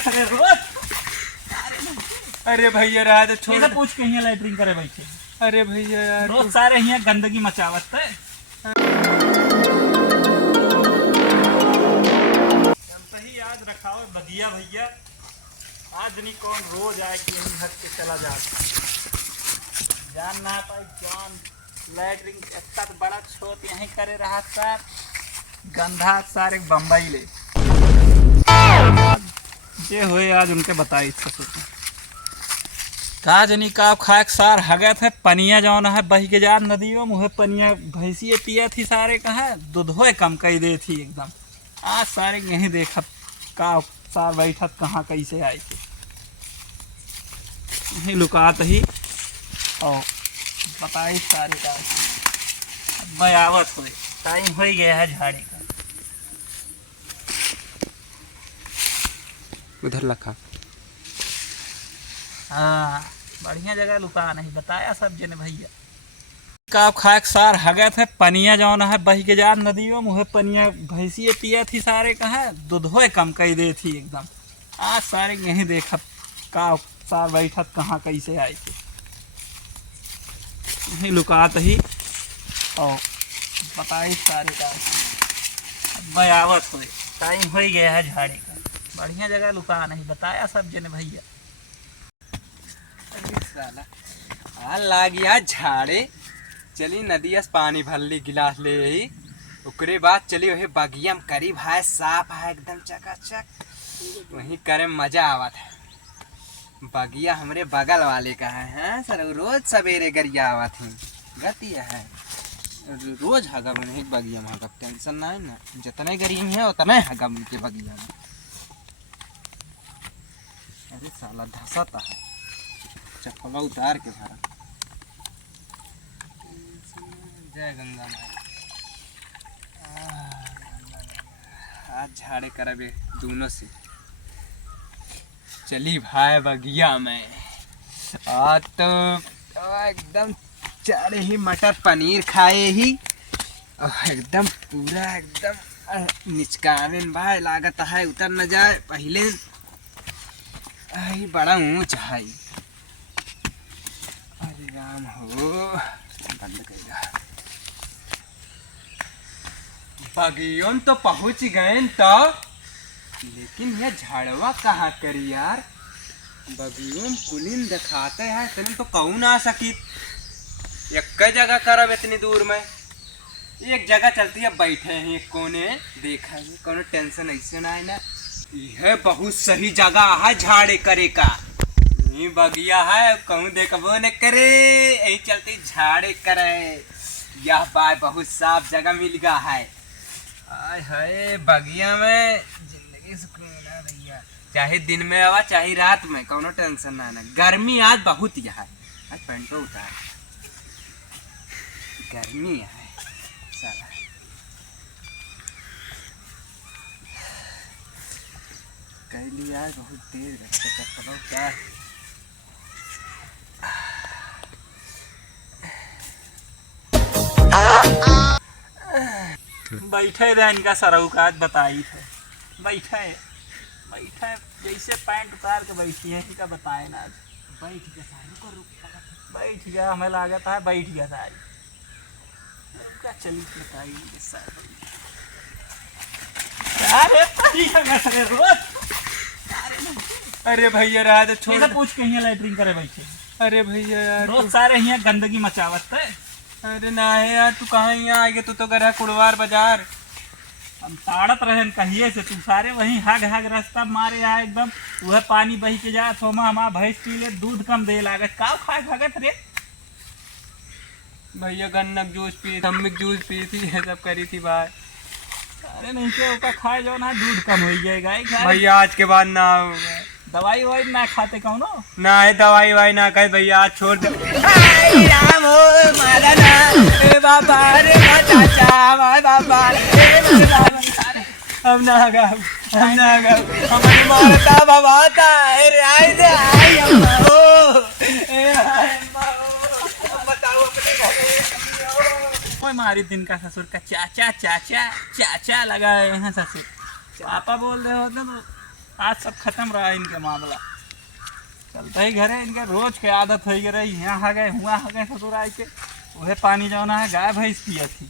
सके रोज। अरे भैया रहा तो छोड़। इसे पूछ के यहाँ लैटरिन करे बैठे। अरे भैया यार रोज सारे यहाँ गंदगी मचावत है। सही याद रखाओ बगिया भैया, आज नहीं कौन रोज आए कि यहीं हट के चला जा। जान ना पाई जान लैटरिन इतना तो बड़ा छोट यहीं करे रहा सर, गंधा सारे बम्बई ले जे हुए आज उनके बताई का जनी का खाए सार हगे थे पनिया जौन है बही के जार नदियों मुहे पनिया भैंसिए पिया थी सारे कहा दूध हो कम कही दे थी एकदम। आज सारे यहीं देखत का सार बैठत कहाँ कैसे आए थे यहीं लुकात ही और बताई सारे का बयावत हो टाइम हो गया है झाड़ी का। उधर लखा। हाँ बढ़िया जगह लुका नहीं बताया सब जने भैया का खाए सार हगे थे पनिया जौन है बही के जार नदियों मुहे पनिया भैंसिए पिया थी सारे कहा दूध हो कम कही दे थी एकदम। आज सारे यहीं देखत का सार बैठत कहाँ कैसे आए थे यहीं लुकात ही और बताई सारे का बयावत हो टाइम हो गया है झाड़ी का। बढ़िया जगह लुका नहीं बताया सब जने भैया। आ लागिया झाड़े चली नदिया से पानी भर ली गिलास ले ही ओकरे बाद चली वही बगिया में करीब है साफ है एकदम चकाचक वहीं करे मजा आवत है। बगिया हमरे बगल वाले का है हैं सर रोज सवेरे गरिया आवत है गतिया है रोज हगम नहीं बगिया में हगम टेंशन ना है ना जितने गरीब है उतने हगम के बगिया में। अरे साला धसता है चप्पल उतार के भरा। जय गंगा माई। आज झाड़े करबे दोनों से चली भाई बगिया में। आज तो एकदम चारे ही मटर पनीर खाए ही एकदम पूरा एकदम निचकावे भाई लागत है उतर न जाए पहले बड़ा ऊंच है। अरे राम हो बंद करेगा बगियों तो पहुंच गए तो लेकिन यह झाड़वा कहाँ करी यार बगियों कुलीन दिखाते हैं तेरे तो कहूँ ना सकी एक जगह करब इतनी दूर में एक जगह चलती है बैठे हैं एक कोने देखा है कोनो टेंशन ऐसे ना है ना। यह बहुत सही जगह है झाड़े करे का ये बगिया है कहूँ देखबो न करे यही चलते झाड़े करे यह बाय बहुत साफ जगह मिल गया है। आय हाय बगिया में जिंदगी सुकून है भैया चाहे दिन में आवा चाहे रात में कोनो टेंशन ना ना। गर्मी आज बहुत ही है आज पेंटो उतार गर्मी है साला कह लिया बहुत देर लगता चप्पल उतार। बैठे रहे इनका सरौकात बताई थे बैठे बैठे जैसे पैंट उतार के बैठी है इनका बताए ना आज बैठ गया सारी बैठ गया हमें लागत है बैठ गया सारी क्या चली बताइए सर रोज। अरे भैया रहा तो छोड़। इसे पूछ के यहाँ लैटरिन करे बैठे। अरे भैया यार रोज सारे यहाँ गंदगी मचावत है। अरे ना है यार तू कहाँ यहाँ आ गया तू तो गया कुड़वार बाजार। हम ताड़त रहे कहिए से तू सारे वहीं हग हग रास्ता मारे यहाँ एकदम वह पानी बही के जात हो हमारा भैंस पी ले दूध कम दे लागत का खाए भगत रे। भैया गन्नक जूस पी थम्मिक जूस पी थी ये सब करी थी भाई। अरे नहीं क्या खाए जो ना दूध कम हो जाएगा भैया आज के बाद ना होगा दवाई ववाई ना खाते कौन ना है दवाई वाई ना कहे भैया आज छोड़ दे। राम हो मारा ना ए बाबा रे चाचा माय बाबा हम ना गए हमारी मारता बाबा था अरे आए दे आई अम्मा ओ ए अम्मा ओ बताओ अपने घर कोई मारी दिन का ससुर का चाचा चाचा चाचा लगा है यहाँ ससुर पापा बोल रहे होते तो आज सब खत्म रहा इनके मामला। चलता ही घरे इनके रोज के आदत हो गई रही, यहाँ आ गए हुआ आ गए ससुराल के, वह पानी जौना है गाय भैंस पिया थी।